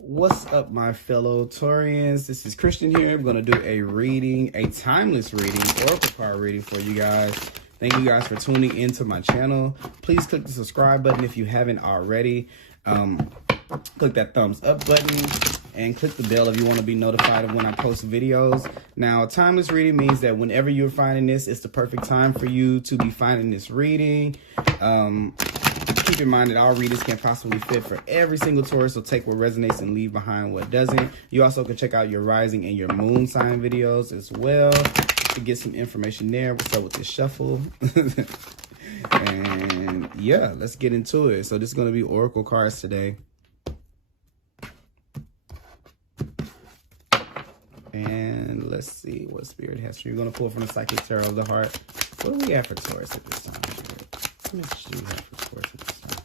What's up, my fellow Taurians? This is Christian here. I'm going to do a reading, a timeless reading, oracle card reading for you guys. Thank you guys for tuning into my channel. Please click the subscribe button if you haven't already. Click that thumbs up button and click the bell if you want to be notified of when I post videos. Now, a timeless reading means that whenever you're finding this, it's the perfect time for you to be finding this reading. Keep in mind that all readers can't possibly fit for every single Taurus, so take what resonates and leave behind what doesn't. You also can check out your rising and your moon sign videos as well to get some information there. What's up with this shuffle? And yeah, let's get into it. So this is going to be oracle cards today. And let's see what spirit has for you. You're going to pull from the Psychic Tarot of the Heart. What do we have for Taurus at this time? What do you have for Taurus at this time?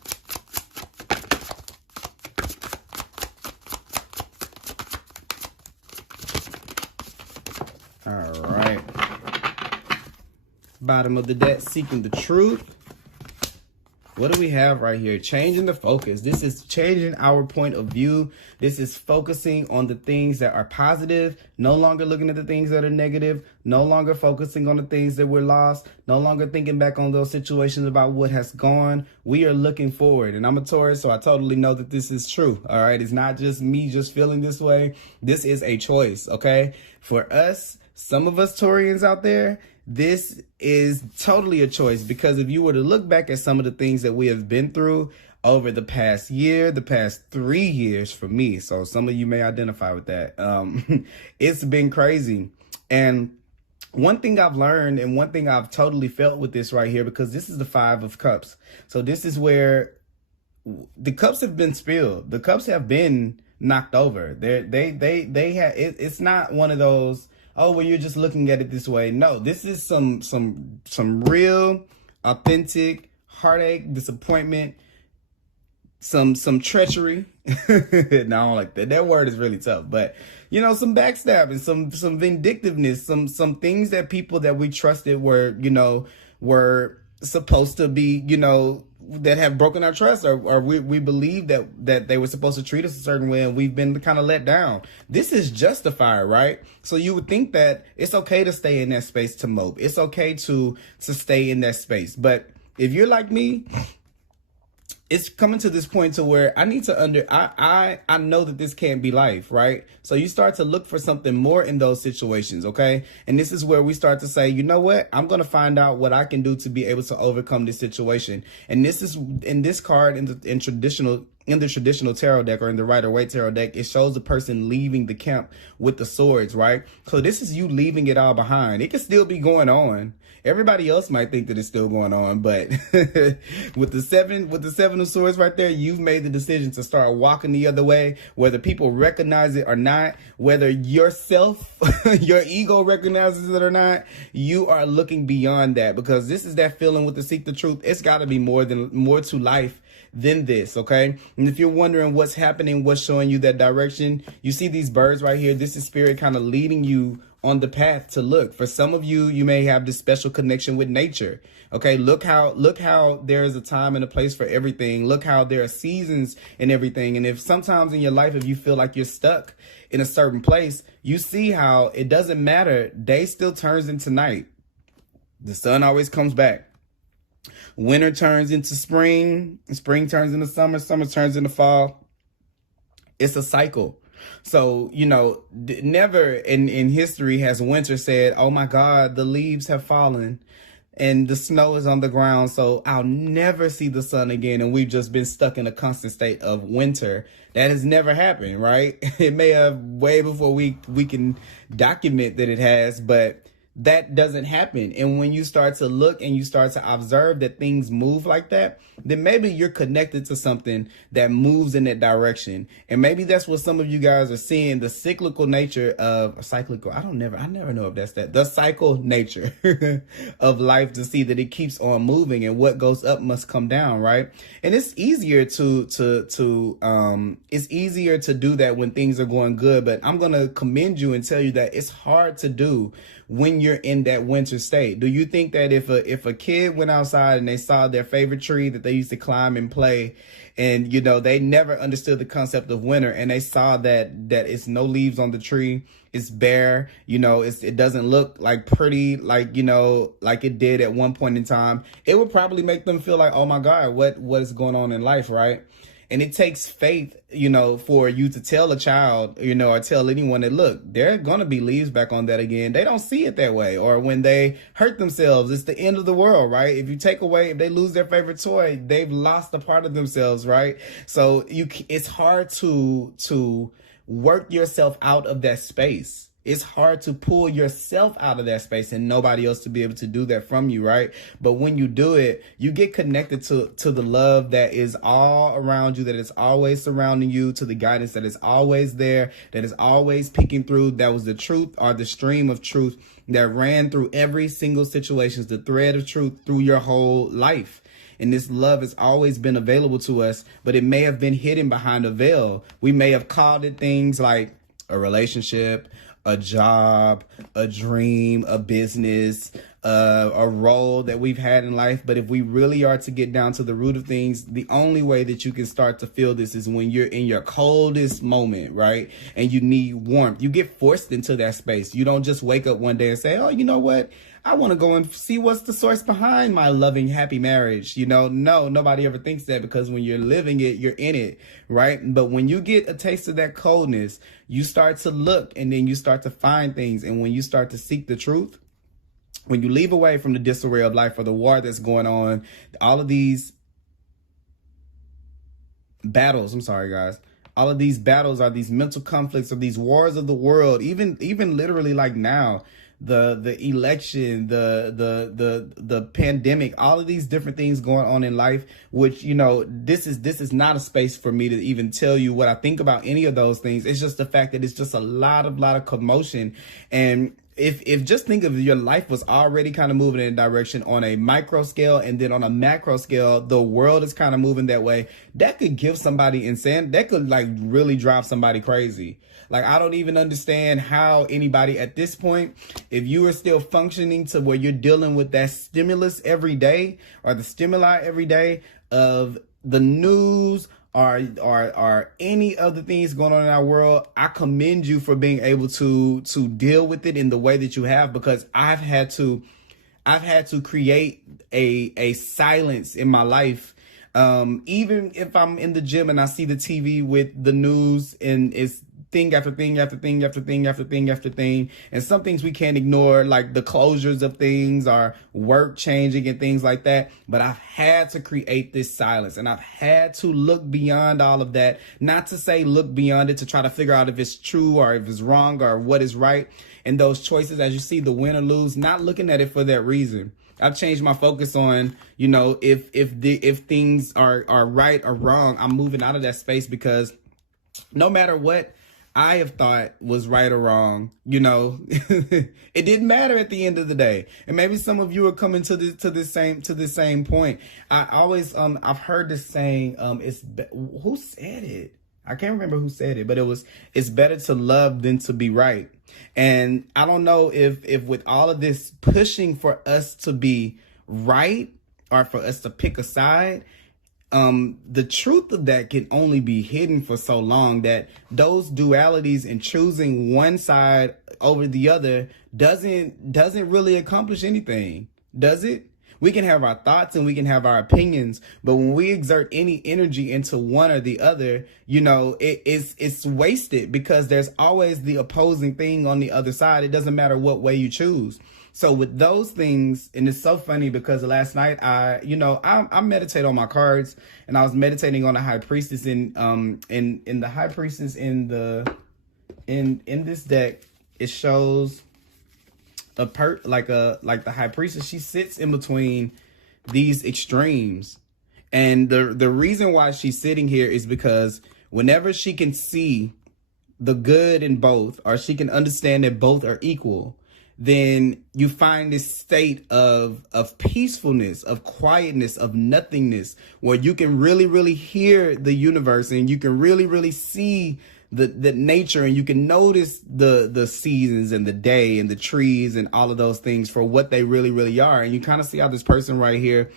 All right. Bottom of the deck, seeking the truth. What do we have right here? Changing the focus. This is changing our point of view. This is focusing on the things that are positive, no longer looking at the things that are negative, no longer focusing on the things that we're lost, no longer thinking back on those situations about what has gone. We are looking forward. And I'm a Taurus, so I totally know that this is true. All right. It's not just me just feeling this way. This is a choice. Okay. For us, some of us Taurians out there, this is totally a choice, because if you were to look back at some of the things that we have been through over the past year, the past 3 years for me, so some of you may identify with that, it's been crazy. And one thing I've learned and one thing I've totally felt with this right here, because this is the 5 of Cups. So this is where the cups have been spilled. The cups have been knocked over. It's not one of those, oh, well, you're just looking at it this way. No, this is some real, authentic heartache, disappointment, some treachery. No, I don't like that. That word is really tough. But, you know, some backstabbing, some vindictiveness, some things that people that we trusted were, you know, were supposed to be, you know, that have broken our trust, or we believe that they were supposed to treat us a certain way, and we've been kind of let down. This is justified, right? So you would think that it's okay to stay in that space to mope. It's okay to stay in that space. But if you're like me, it's coming to this point to where I need to I know that this can't be life, right? So you start to look for something more in those situations, okay? And this is where we start to say, you know what? I'm going to find out what I can do to be able to overcome this situation. And this is in this card in the traditional tarot deck, or in the Waite tarot deck, it shows the person leaving the camp with the swords, right? So this is you leaving it all behind. It could still be going on. Everybody else might think that it's still going on, but with the seven of swords right there, you've made the decision to start walking the other way, whether people recognize it or not, whether yourself, your ego recognizes it or not. You are looking beyond that, because this is that feeling with the seek the truth. It's got to be more to life than this, okay? And if you're wondering what's happening, what's showing you that direction, you see these birds right here. This is spirit kind of leading you on the path to look. For some of you, you may have this special connection with nature. Okay, look how there is a time and a place for everything. Look how there are seasons and everything. And if sometimes in your life, if you feel like you're stuck in a certain place, you see how it doesn't matter. Day still turns into night. The sun always comes back. Winter turns into spring. Spring turns into summer. Summer turns into fall. It's a cycle. So, you know, never in history has winter said, oh my God, the leaves have fallen and the snow is on the ground, so I'll never see the sun again. And we've just been stuck in a constant state of winter. That has never happened, right? It may have way before we can document that it has, but that doesn't happen. And when you start to look and you start to observe that things move like that, then maybe you're connected to something that moves in that direction. And maybe that's what some of you guys are seeing, the cyclical nature of I never know if that's the cycle nature of life, to see that it keeps on moving and what goes up must come down, right? And it's easier to do that when things are going good, but I'm going to commend you and tell you that it's hard to do when you're in that winter state? Do you think that if a kid went outside and they saw their favorite tree that they used to climb and play, and they never understood the concept of winter, and they saw that it's no leaves on the tree, it's bare, it doesn't look like pretty, like like it did at one point in time, it would probably make them feel like, oh my God, what is going on in life, right? And it takes faith, for you to tell a child, or tell anyone that, look, there are going to be leaves back on that again. They don't see it that way. Or when they hurt themselves, it's the end of the world, right? If they lose their favorite toy, they've lost a part of themselves, right? So it's hard to work yourself out of that space. It's hard to pull yourself out of that space and nobody else to be able to do that from you, right? But when you do it, you get connected to the love that is all around you, that is always surrounding you, to the guidance that is always there, that is always peeking through. That was the truth, or the stream of truth that ran through every single situation, the thread of truth through your whole life. And this love has always been available to us, but it may have been hidden behind a veil. We may have called it things like a relationship, a job, a dream, a business, a role that we've had in life. But if we really are to get down to the root of things, the only way that you can start to feel this is when you're in your coldest moment, right? And you need warmth. You get forced into that space. You don't just wake up one day and say, oh, you know what? I want to go and see what's the source behind my loving, happy marriage. No, nobody ever thinks that, because when you're living it, you're in it, right? But when you get a taste of that coldness, you start to look, and then you start to find things. And when you start to seek the truth, when you leave away from the disarray of life or the war that's going on, all of these battles, I'm sorry, guys. All of these battles are these mental conflicts, or these wars of the world, even literally like now, the election, the pandemic, all of these different things going on in life, which, this is not a space for me to even tell you what I think about any of those things. It's just the fact that it's just a lot of commotion. And if just think of your life was already kind of moving in a direction on a micro scale, and then on a macro scale, the world is kind of moving that way, that could give somebody insane. That could really drive somebody crazy. I don't even understand how anybody at this point, if you are still functioning to where you're dealing with that stimulus every day, or the stimuli every day of the news, or any other things going on in our world, I commend you for being able to deal with it in the way that you have, because I've had to create a silence in my life. Even if I'm in the gym and I see the TV with the news, and it's thing after thing after thing after thing after thing after thing, and some things we can't ignore, like the closures of things, or work changing and things like that. But I've had to create this silence, and I've had to look beyond all of that. Not to say look beyond it to try to figure out if it's true or if it's wrong or what is right. And those choices, as you see, the win or lose, not looking at it for that reason. I've changed my focus on, if things are right or wrong, I'm moving out of that space, because no matter what I have thought was right or wrong, it didn't matter at the end of the day. And maybe some of you are coming to the same point. I always I've heard this saying, who said it? I can't remember who said it, but it's better to love than to be right. And I don't know if with all of this pushing for us to be right, or for us to pick a side, the truth of that can only be hidden for so long, that those dualities and choosing one side over the other doesn't really accomplish anything, does it? We can have our thoughts and we can have our opinions, but when we exert any energy into one or the other, it's wasted, because there's always the opposing thing on the other side. It doesn't matter what way you choose. So with those things, and it's so funny because last night I meditate on my cards, and I was meditating on the High Priestess, in the High Priestess in this deck, it shows like the High Priestess. She sits in between these extremes, and the reason why she's sitting here is because whenever she can see the good in both, or she can understand that both are equal, then you find this state of peacefulness, of quietness, of nothingness, where you can really, really hear the universe, and you can really, really see the nature, and you can notice the seasons and the day and the trees and all of those things for what they really, really are. And you kind of see how this person right here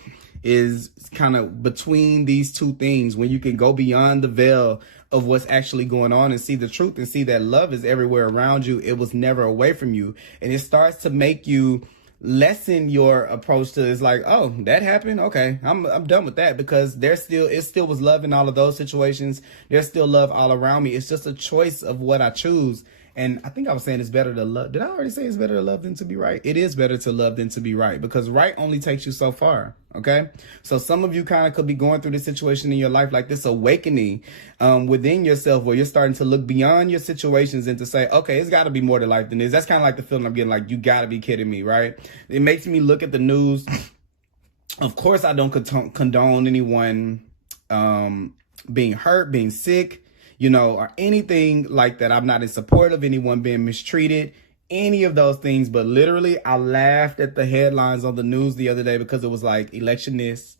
is kind of between these two things, when you can go beyond the veil of what's actually going on and see the truth and see that love is everywhere around you. It was never away from you. And it starts to make you lessen your approach to, it's like, oh, that happened, okay, I'm done with that, because it still was love in all of those situations. There's still love all around me. It's just a choice of what I choose. And I think I was saying it's better to love. Did I already say it's better to love than to be right? It is better to love than to be right, because right only takes you so far. Okay. So some of you kind of could be going through this situation in your life, like this awakening within yourself, where you're starting to look beyond your situations and to say, okay, it's got to be more to life than this. That's kind of like the feeling I'm getting, like, you got to be kidding me, right? It makes me look at the news. Of course, I don't condone anyone being hurt, being sick, you know, or anything like that. I'm not in support of anyone being mistreated, any of those things. But literally, I laughed at the headlines on the news the other day, because it was like election this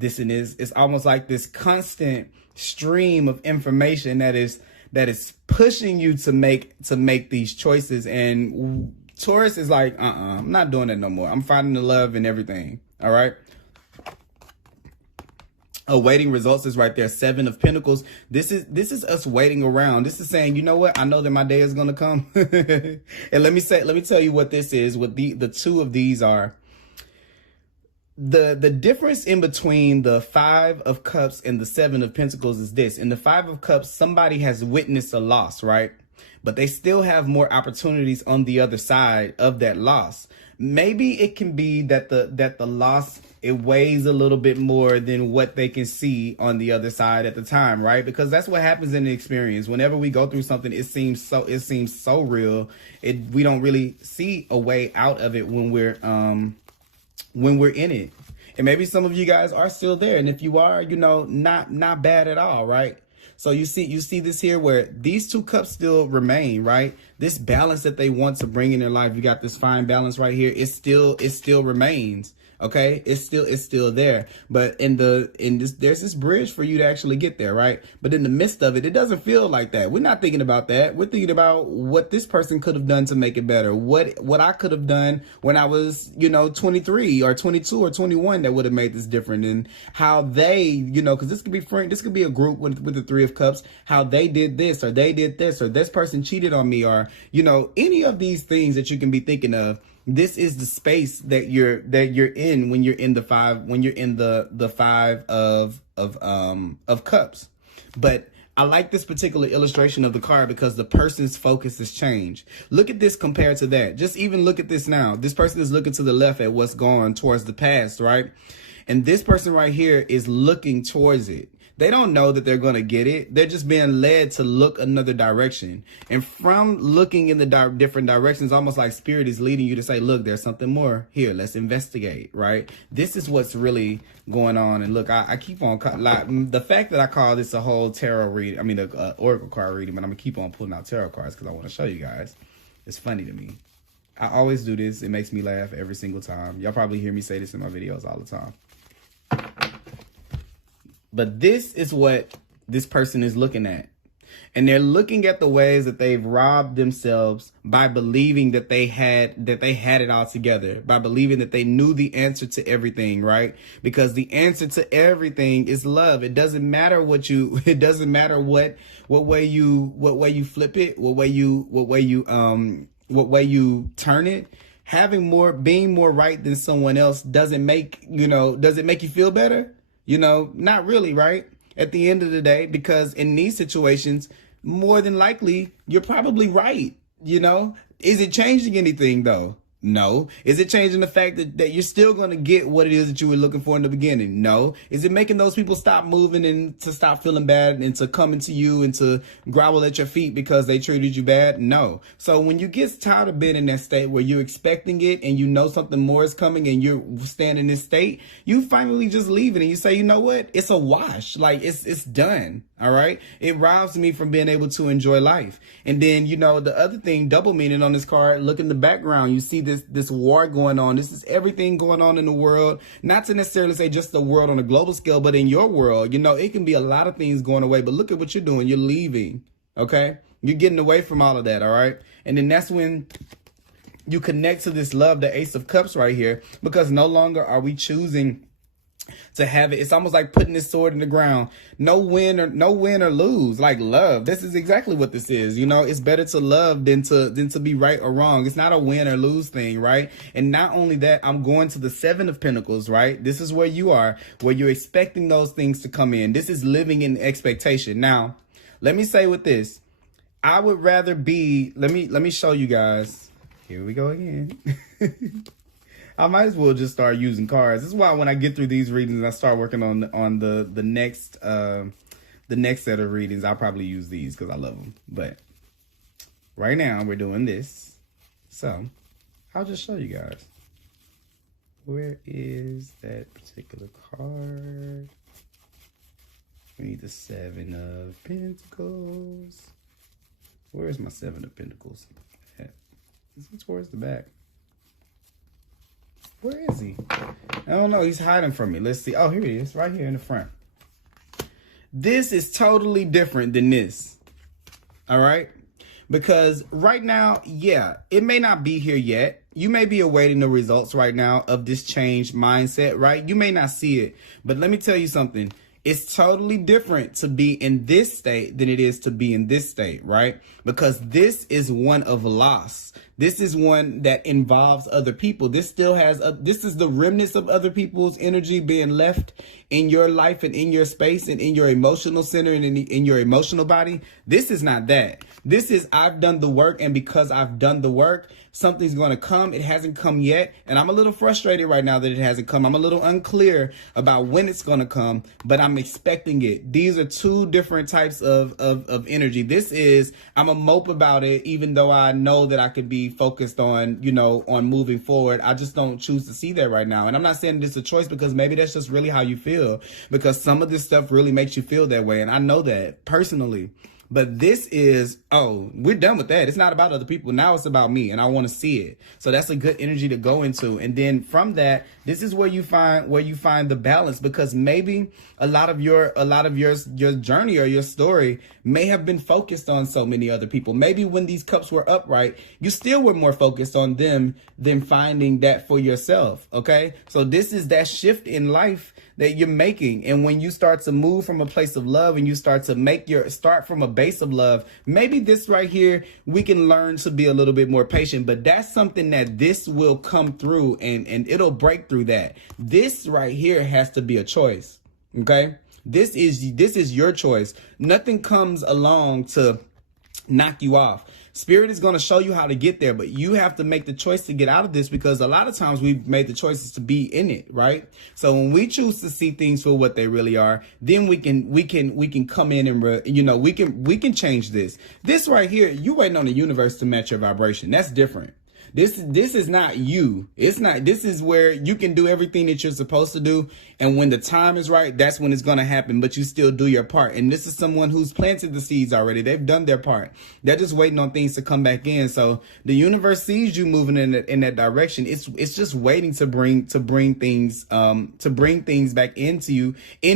and this. It's almost like this constant stream of information that is pushing you to make these choices. And Taurus is like, I'm not doing that no more. I'm finding the love in everything. All right. Awaiting results is right there. 7 of Pentacles. This is us waiting around. This is saying, you know what? I know that my day is going to come. And let me tell you what this is. What the 2 of these are. The difference in between the 5 of Cups and the 7 of Pentacles is this. In the 5 of Cups, somebody has witnessed a loss, right? But they still have more opportunities on the other side of that loss. Maybe it can be that the loss, it weighs a little bit more than what they can see on the other side at the time, right? Because that's what happens in the experience. Whenever we go through something, it seems so real. We don't really see a way out of it when we're in it. And maybe some of you guys are still there, and if you are, you know, not bad at all, right? So you see this here, where these 2 cups still remain, right? This balance that they want to bring in their life, you got this fine balance right here. It still remains. Okay, it's still there, but there's this bridge for you to actually get there, right? But in the midst of it, it doesn't feel like that. We're not thinking about that. We're thinking about what this person could have done to make it better. What I could have done when I was, 23 or 22 or 21 that would have made this different, and how they, because this could be a group with the 3 of Cups, how they did this or they did this, or this person cheated on me, or any of these things that you can be thinking of. This is the space that you're in when you're in the 5, when you're in the 5 of Cups. But I like this particular illustration of the card because the person's focus has changed. Look at this compared to that. Just even look at this now. This person is looking to the left at what's going towards the past, right? And this person right here is looking towards it. They don't know that they're going to get it. They're just being led to look another direction. And from looking in the different directions, almost like spirit is leading you to say, look, there's something more here. Let's investigate, right? This is what's really going on. And look, I keep on, like, the fact that I call this a whole tarot reading, oracle card reading, but I'm going to keep on pulling out tarot cards because I want to show you guys. It's funny to me. I always do this. It makes me laugh every single time. Y'all probably hear me say this in my videos all the time. But this is what this person is looking at. And they're looking at the ways that they've robbed themselves by believing that they had it all together, by believing that they knew the answer to everything, right? Because the answer to everything is love. It doesn't matter what way you flip it, what way you turn it. Being more right than someone else doesn't make you feel better? Not really, right? At the end of the day, because in these situations, more than likely, you're probably right. Is it changing anything though? No. Is it changing the fact that you're still going to get what it is that you were looking for in the beginning? No. Is it making those people stop moving and to stop feeling bad and to come into you and to grovel at your feet because they treated you bad? No. So when you get tired of being in that state where you're expecting it and you know something more is coming and you're staying in this state, you finally just leave it and you say, you know what? It's a wash. Like it's done. All right. It robs me from being able to enjoy life. And then, the other thing, double meaning on this card, look in the background, you see this war going on. This is everything going on in the world, not to necessarily say just the world on a global scale, but in your world, it can be a lot of things going away, but look at what you're doing. You're leaving. Okay? You're getting away from all of that, all right? And then that's when you connect to this love, the Ace of Cups right here, because no longer are we choosing to have it. It's almost like putting this sword in the ground. No win or lose. Like love. This is exactly what this is. You know, it's better to love than to be right or wrong. It's not a win or lose thing, right? And not only that, I'm going to the Seven of Pentacles, right? This is where you are, where you're expecting those things to come in. This is living in expectation. Now, let me say with this, I would rather be, let me show you guys. Here we go again. I might as well just start using cards. This is why when I get through these readings, I start working on the next set of readings. I'll probably use these because I love them. But right now we're doing this, so I'll just show you guys. Where is that particular card? We need the Seven of Pentacles. Where's my Seven of Pentacles at? Is it towards the back? Where is he? I don't know. He's hiding from me. Let's see. Oh, here he is. Right here in the front. This is totally different than this. All right? Because right now, yeah, it may not be here yet. You may be awaiting the results right now of this changed mindset, right? You may not see it. But let me tell you something. It's totally different to be in this state than it is to be in this state, right? Because this is one of loss. This is one that involves other people. This still has, this is the remnants of other people's energy being left in your life and in your space and in your emotional center and in your emotional body. This is not that. This is, I've done the work, and because I've done the work, something's going to come. It hasn't come yet. And I'm a little frustrated right now that it hasn't come. I'm a little unclear about when it's going to come, but I'm expecting it. These are two different types of energy. This is, I'm a mope about it, even though I know that I could be focused on, you know, on moving forward. I just don't choose to see that right now. And I'm not saying this is a choice, because maybe that's just really how you feel, because some of this stuff really makes you feel that way. And I know that personally. But this is, oh, we're done with that. It's not about other people. Now it's about me, and I want to see it. So that's a good energy to go into. And then from that, this is where you find the balance, because maybe a lot of your journey or your story may have been focused on so many other people. Maybe when these cups were upright, you still were more focused on them than finding that for yourself. Okay, so this is that shift in life that you're making. And when you start to move from a place of love and you start to start from a base of love, maybe this right here, we can learn to be a little bit more patient. But that's something that this will come through, and it'll break through that. This right here has to be a choice. Okay, this is your choice. Nothing comes along to knock you off. Spirit is going to show you how to get there, but you have to make the choice to get out of this, because a lot of times we've made the choices to be in it, right? So when we choose to see things for what they really are, then we can come in and we can change this. This right here, you waiting on the universe to match your vibration. That's different. This is not you. It's not. This is where you can do everything that you're supposed to do, and when the time is right, that's when it's going to happen. But you still do your part. And this is someone who's planted the seeds already. They've done their part. They're just waiting on things to come back in. So the universe sees you moving in that direction. It's just waiting to bring things back in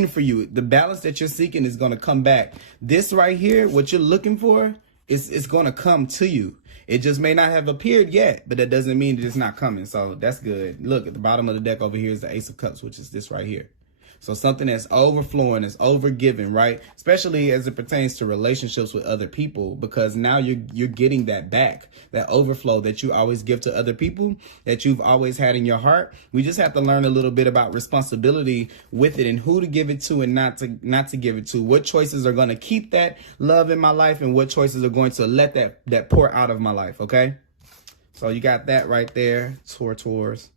for you. The balance that you're seeking is going to come back. This right here, what you're looking for, is going to come to you. It just may not have appeared yet, but that doesn't mean that it's not coming. So that's good. Look, at the bottom of the deck over here is the Ace of Cups, which is this right here. So something that's overflowing, that's overgiving, right? Especially as it pertains to relationships with other people, because now you're getting that back, that overflow that you always give to other people, that you've always had in your heart. We just have to learn a little bit about responsibility with it, and who to give it to and not to give it to. What choices are going to keep that love in my life, and what choices are going to let that pour out of my life, okay? So you got that right there, Taurus.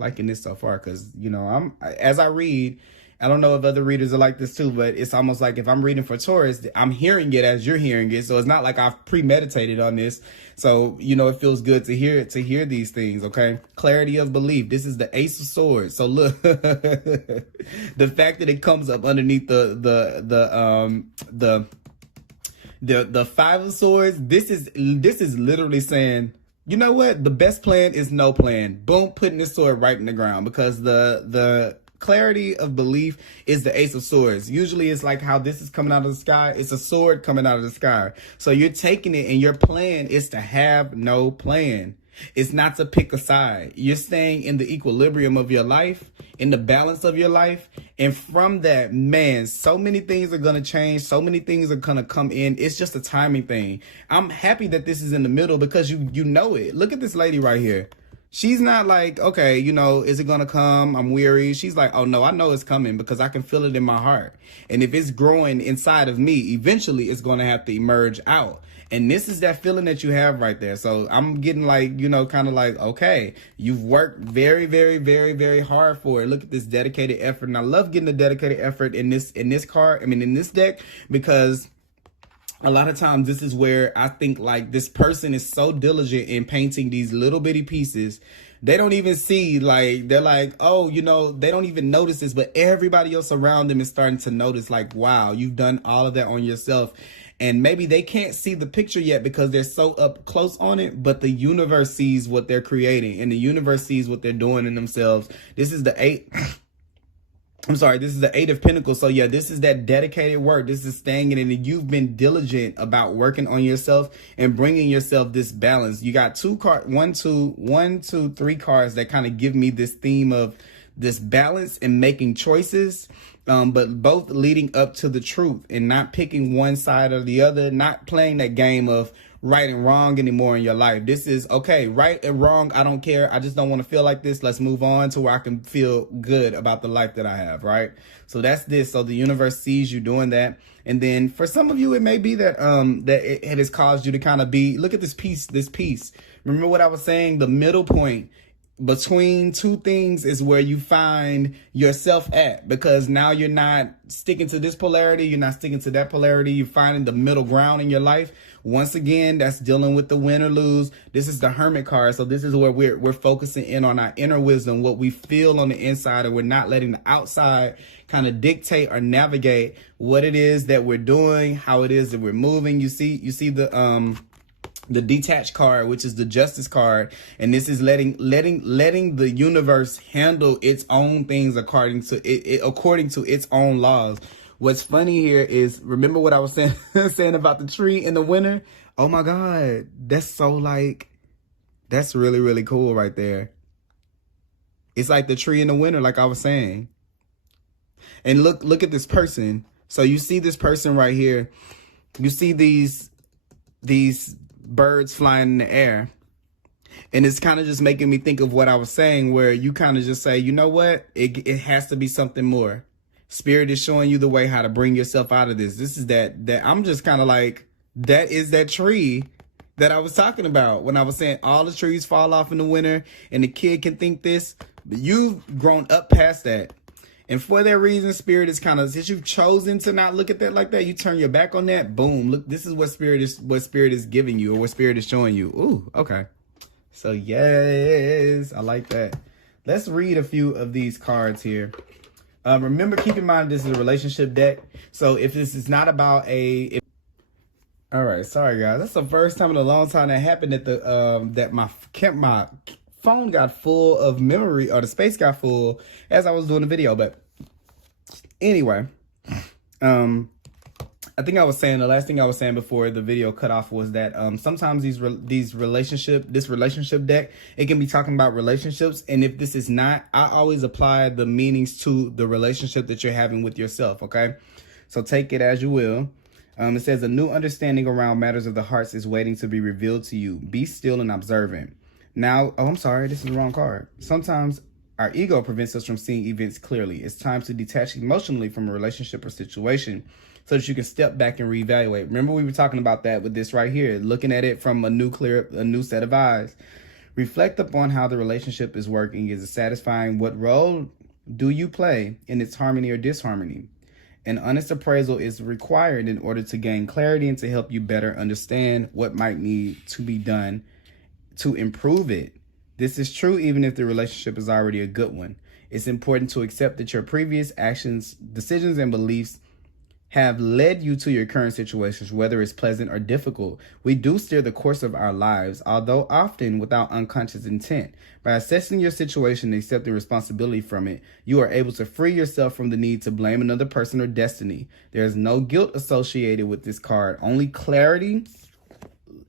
Liking this so far, because as I read, I don't know if other readers are like this too, but it's almost like if I'm reading for Taurus, I'm hearing it as you're hearing it. So it's not like I've premeditated on this. So it feels good to hear these things. Okay, clarity of belief. This is the Ace of Swords. So look, the fact that it comes up underneath the Five of Swords. This is literally saying, you know what? The best plan is no plan. Boom, putting this sword right in the ground, because the clarity of belief is the Ace of Swords. Usually it's like how this is coming out of the sky. It's a sword coming out of the sky. So you're taking it, and your plan is to have no plan. It's not to pick a side. You're staying in the equilibrium of your life, in the balance of your life. And from that, man, so many things are going to change. So many things are going to come in. It's just a timing thing. I'm happy that this is in the middle because you know it. Look at this lady right here. She's not like, okay, you know, is it going to come? I'm weary. She's like, oh, no, I know it's coming because I can feel it in my heart. And if it's growing inside of me, eventually it's going to have to emerge out. And this is that feeling that you have right there. So I'm getting like, you know, kind of like, okay, you've worked very, very, very, very hard for it. Look at this dedicated effort. And I love getting the dedicated effort in this card. I mean, in this deck, because a lot of times this is where I think like this person is so diligent in painting these little bitty pieces. They don't even see, like, they're like, oh, you know, they don't even notice this, but everybody else around them is starting to notice, like, wow, you've done all of that on yourself. And maybe they can't see the picture yet because they're so up close on it, but the universe sees what they're creating and the universe sees what they're doing in themselves. This is the this is the Eight of Pentacles. So yeah, this is that dedicated work. This is staying in it, and you've been diligent about working on yourself and bringing yourself this balance. You got three cards that kind of give me this theme of this balance and making choices, but both leading up to the truth and not picking one side or the other, not playing that game of right and wrong anymore in your life. This is, okay, right and wrong, I don't care. I just don't want to feel like this. Let's move on to where I can feel good about the life that I have, right? So that's this. So the universe sees you doing that. And then for some of you, it may be that that it has caused you to kind of be, look at this piece. Remember what I was saying? The middle point between two things is where you find yourself at, because now you're not sticking to this polarity, you're not sticking to that polarity, you're finding the middle ground in your life. Once again, that's dealing with the win or lose. This is the Hermit card. So this is where we're focusing in on our inner wisdom, what we feel on the inside, and we're not letting the outside kind of dictate or navigate what it is that we're doing, how it is that we're moving. You see the detached card, which is the Justice card, and this is letting the universe handle its own things according to its own laws. What's funny here is, remember what I was saying about the tree in the winter? Oh my God, that's so like, that's really, really cool right there. It's like the tree in the winter, like I was saying. And look at this person. So you see this person right here. You see these birds flying in the air, and it's kind of just making me think of what I was saying, where you kind of just say, you know what, it has to be something more. Spirit is showing you the way how to bring yourself out of this. This is that I'm just kind of like, that is that tree that I was talking about when I was saying all the trees fall off in the winter and the kid can think this, but you've grown up past that. And for that reason, Spirit is kind of, since you've chosen to not look at that like that, you turn your back on that, boom, look, this is what Spirit is giving you, or what Spirit is showing you. Ooh, okay. So yes, I like that. Let's read a few of these cards here. Remember, keep in mind, this is a relationship deck. So if this is not about all right, sorry guys. That's the first time in a long time that happened that my phone got full of memory, or the space got full as I was doing the video. But anyway, I think the last thing I was saying before the video cut off was that sometimes this relationship deck, it can be talking about relationships. And if this is not, I always apply the meanings to the relationship that you're having with yourself. Okay. So take it as you will. It says a new understanding around matters of the hearts is waiting to be revealed to you. Be still and observant. Now, oh, I'm sorry, this is the wrong card. Sometimes our ego prevents us from seeing events clearly. It's time to detach emotionally from a relationship or situation so that you can step back and reevaluate. Remember, we were talking about that with this right here, looking at it from a new set of eyes. Reflect upon how the relationship is working. Is it satisfying? What role do you play in its harmony or disharmony? An honest appraisal is required in order to gain clarity and to help you better understand what might need to be done to improve it. This is true even if the relationship is already a good one. It's important to accept that your previous actions, decisions, and beliefs have led you to your current situations, whether it's pleasant or difficult. We do steer the course of our lives, although often without unconscious intent. By assessing your situation and accepting responsibility from it, you are able to free yourself from the need to blame another person or destiny. There is no guilt associated with this card, only clarity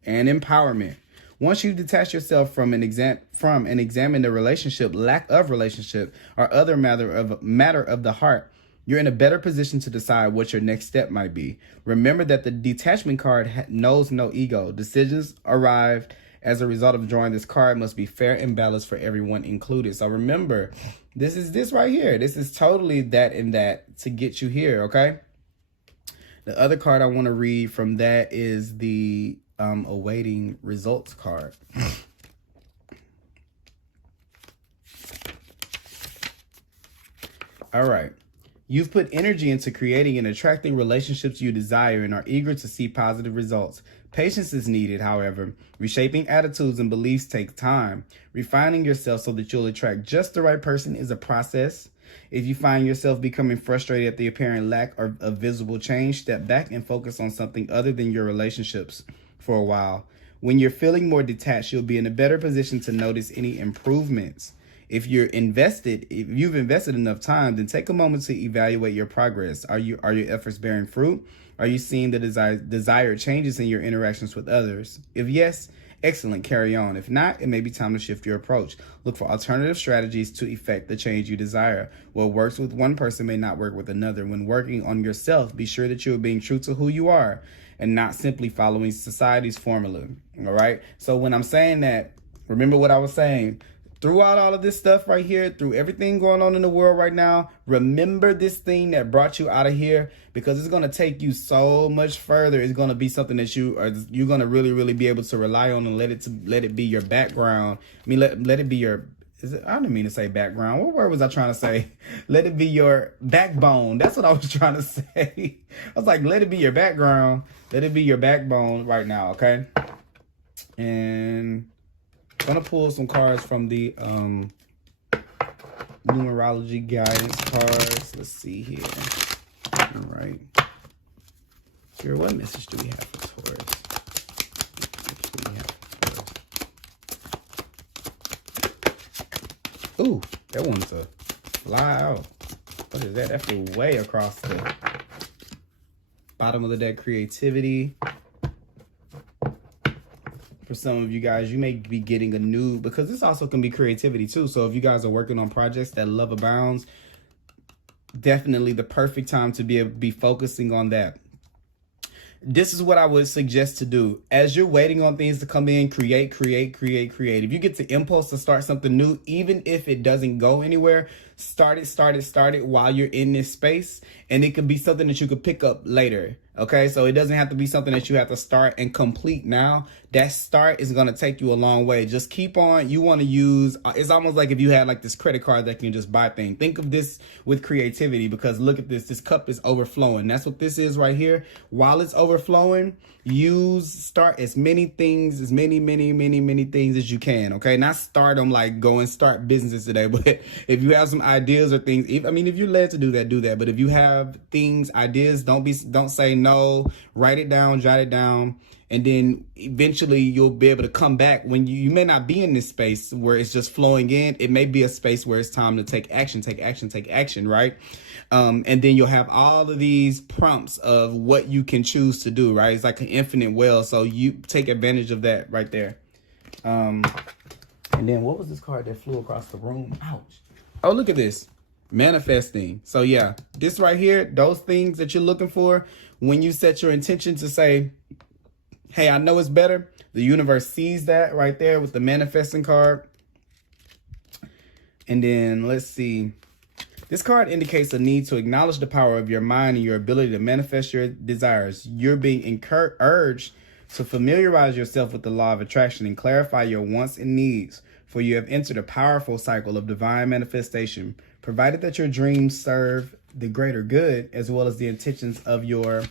and empowerment. Once you detach yourself from and examine the relationship, lack of relationship, or other matter of the heart, you're in a better position to decide what your next step might be. Remember that the detachment card knows no ego. Decisions arrived as a result of drawing this card must be fair and balanced for everyone included. So remember, this is this right here. This is totally that and that to get you here, okay? The other card I want to read from that is the awaiting results card. All right. You've put energy into creating and attracting relationships you desire and are eager to see positive results. Patience is needed, however. Reshaping attitudes and beliefs takes time. Refining yourself so that you'll attract just the right person is a process. If you find yourself becoming frustrated at the apparent lack of visible change, step back and focus on something other than your relationships for a while. When you're feeling more detached, you'll be in a better position to notice any improvements. If you've invested enough time, then take a moment to evaluate your progress. Are your efforts bearing fruit? Are you seeing the desired changes in your interactions with others? If yes, excellent, carry on. If not, it may be time to shift your approach. Look for alternative strategies to effect the change you desire. What works with one person may not work with another. When working on yourself, be sure that you are being true to who you are and not simply following society's formula. All right? So when I'm saying that, remember what I was saying. Throughout all of this stuff right here, through everything going on in the world right now, remember this thing that brought you out of here, because it's going to take you so much further. It's going to be something that you're going to really, really be able to rely on and let it be your background. I mean, let it be your, I didn't mean to say background. What word was I trying to say? Let it be your backbone. That's what I was trying to say. I was like, let it be your background. Let it be your backbone right now, okay? And I'm going to pull some cards from the Numerology guidance cards. Let's see here. All right. Here, what message do we have for Taurus? Ooh, that one's a fly out. What is that? That flew way across the bottom of the deck. Creativity. For some of you guys, you may be getting a new, because this also can be creativity too. So if you guys are working on projects that love abounds, definitely the perfect time to be focusing on that. This is what I would suggest to do. As you're waiting on things to come in, create. If you get the impulse to start something new, even if it doesn't go anywhere, start it while you're in this space. And it could be something that you could pick up later. Okay, so it doesn't have to be something that you have to start and complete now. That start is going to take you a long way. Just keep on. You want to use, it's almost like if you had like this credit card that can just buy things. Think of this with creativity, because look at this. This cup is overflowing. That's what this is right here. While it's overflowing, start as many things, as many things as you can. Okay, not start them like go and start businesses today. But if you have some ideas or things, if you're led to do that, do that. But if you have things, ideas, don't say no. Write it down, jot it down, and then eventually you'll be able to come back when you may not be in this space where it's just flowing in. It may be a space where it's time to take action, right? And then you'll have all of these prompts of what you can choose to do, right? It's like an infinite well. So you take advantage of that right there. And then what was this card that flew across the room? Ouch. Oh, look at this. Manifesting. So yeah, this right here, those things that you're looking for, when you set your intention to say, hey, I know it's better, the universe sees that right there with the manifesting card. And then let's see. This card indicates a need to acknowledge the power of your mind and your ability to manifest your desires. You're being urged to familiarize yourself with the law of attraction and clarify your wants and needs, for you have entered a powerful cycle of divine manifestation. Provided that your dreams serve the greater good as well as the intentions of your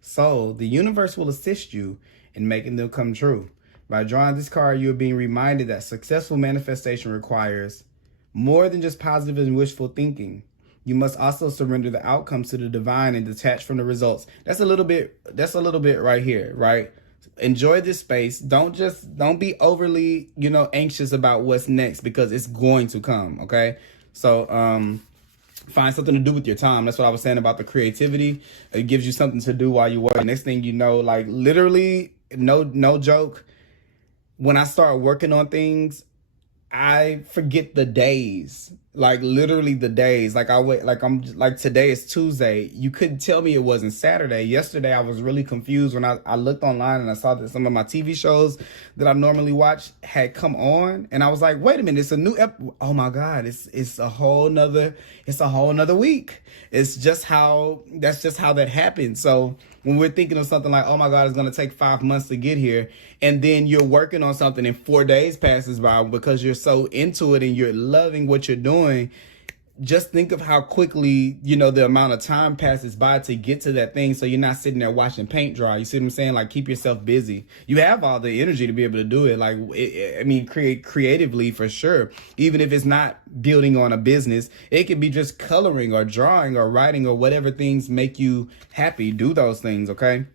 soul, the universe will assist you in making them come true. By drawing this card, you are being reminded that successful manifestation requires more than just positive and wishful thinking. You must also surrender the outcomes to the divine and detach from the results. That's a little bit right here, right? Enjoy this space. Don't be overly, anxious about what's next, because it's going to come. Okay. So, find something to do with your time. That's what I was saying about the creativity. It gives you something to do while you work. Next thing you know, like literally, no joke, when I start working on things, I forget the days, like literally the days. Like today is Tuesday. You couldn't tell me it wasn't Saturday. Yesterday, I was really confused when I looked online and I saw that some of my TV shows that I normally watch had come on. And I was like, wait a minute, it's a new oh my God, it's a whole nother week. That's just how that happened. So when we're thinking of something like, oh my God, it's going to take 5 months to get here, and then you're working on something and 4 days passes by because you're so into it and you're loving what you're doing, just think of how quickly, the amount of time passes by to get to that thing. So you're not sitting there watching paint dry. You see what I'm saying? Like, keep yourself busy. You have all the energy to be able to do it. Like, create creatively for sure. Even if it's not building on a business, it could be just coloring or drawing or writing or whatever things make you happy. Do those things. Okay.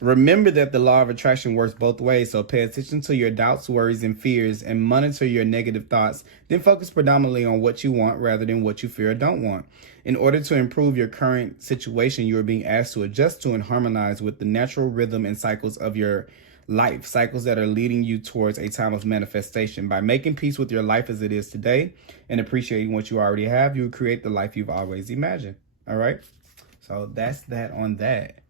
Remember that the law of attraction works both ways. So pay attention to your doubts, worries, and fears, and monitor your negative thoughts. Then focus predominantly on what you want rather than what you fear or don't want. In order to improve your current situation, you are being asked to adjust to and harmonize with the natural rhythm and cycles of your life, cycles that are leading you towards a time of manifestation. By making peace with your life as it is today and appreciating what you already have, you will create the life you've always imagined. All right. So that's that on that.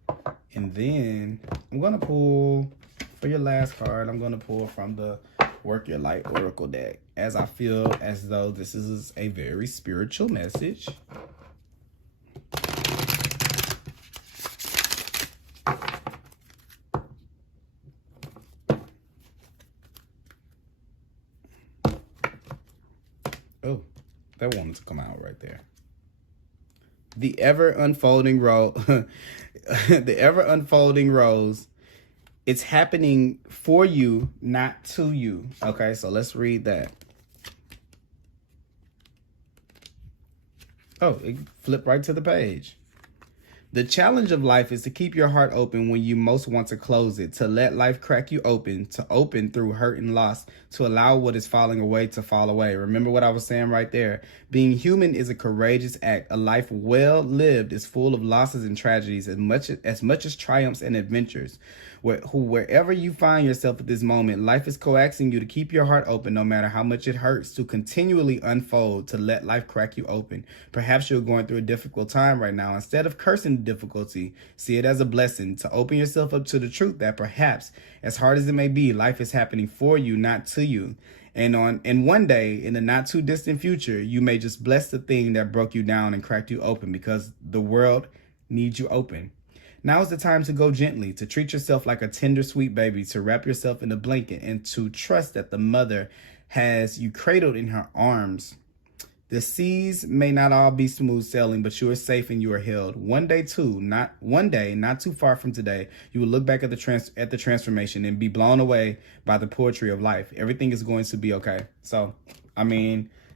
And then I'm going to pull, for your last card, I'm going to pull from the Work Your Light Oracle deck, as I feel as though this is a very spiritual message. Oh, that wanted to come out right there. The ever unfolding rose. The ever unfolding rose. It's happening for you, not to you. Okay, so let's read that. Oh, it flipped right to the page. The challenge of life is to keep your heart open when you most want to close it, to let life crack you open, to open through hurt and loss, to allow what is falling away to fall away. Remember what I was saying right there. Being human is a courageous act. A life well lived is full of losses and tragedies, as much as triumphs and adventures. Wherever you find yourself at this moment, life is coaxing you to keep your heart open no matter how much it hurts, to continually unfold, to let life crack you open. Perhaps you're going through a difficult time right now. Instead of cursing the difficulty, see it as a blessing, to open yourself up to the truth that perhaps, as hard as it may be, life is happening for you, not to you. And one day, in the not too distant future, you may just bless the thing that broke you down and cracked you open, because the world needs you open. Now is the time to go gently, to treat yourself like a tender, sweet baby, to wrap yourself in a blanket, and to trust that the mother has you cradled in her arms. The seas may not all be smooth sailing, but you are safe and you are held. One day, not too far from today, you will look back at the transformation and be blown away by the poetry of life. Everything is going to be okay. So,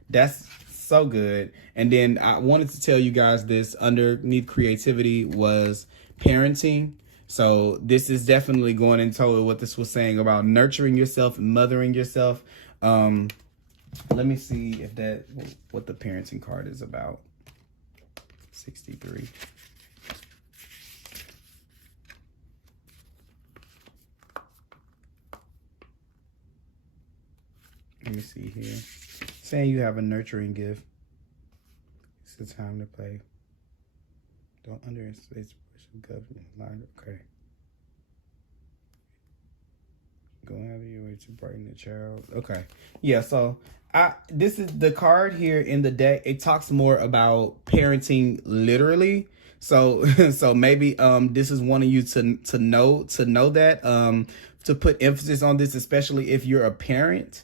that's so good. And then I wanted to tell you guys this underneath creativity was parenting. So this is definitely going in total with what this was saying about nurturing yourself and mothering yourself. Let me see what the parenting card is about. 63. Let me see here. Saying you have a nurturing gift. It's the time to play. Don't underestimate government line. Okay. Go out of your way to brighten the child. Okay. Yeah, so this is the card here in the deck. It talks more about parenting literally. So maybe this is wanting you to know that, to put emphasis on this, especially if you're a parent.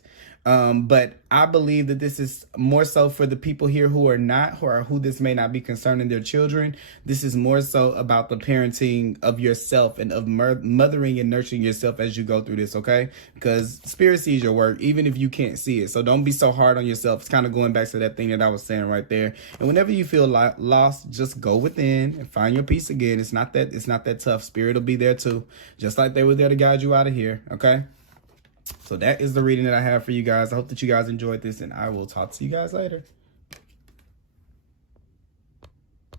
But I believe that this is more so for the people here who are not, who this may not be concerning their children. This is more so about the parenting of yourself and of mothering and nurturing yourself as you go through this, okay? Because spirit sees your work, even if you can't see it. So don't be so hard on yourself. It's kind of going back to that thing that I was saying right there. And whenever you feel lost, just go within and find your peace again. It's not that tough. Spirit will be there too, just like they were there to guide you out of here, okay? So that is the reading that I have for you guys. I hope that you guys enjoyed this, and I will talk to you guys later.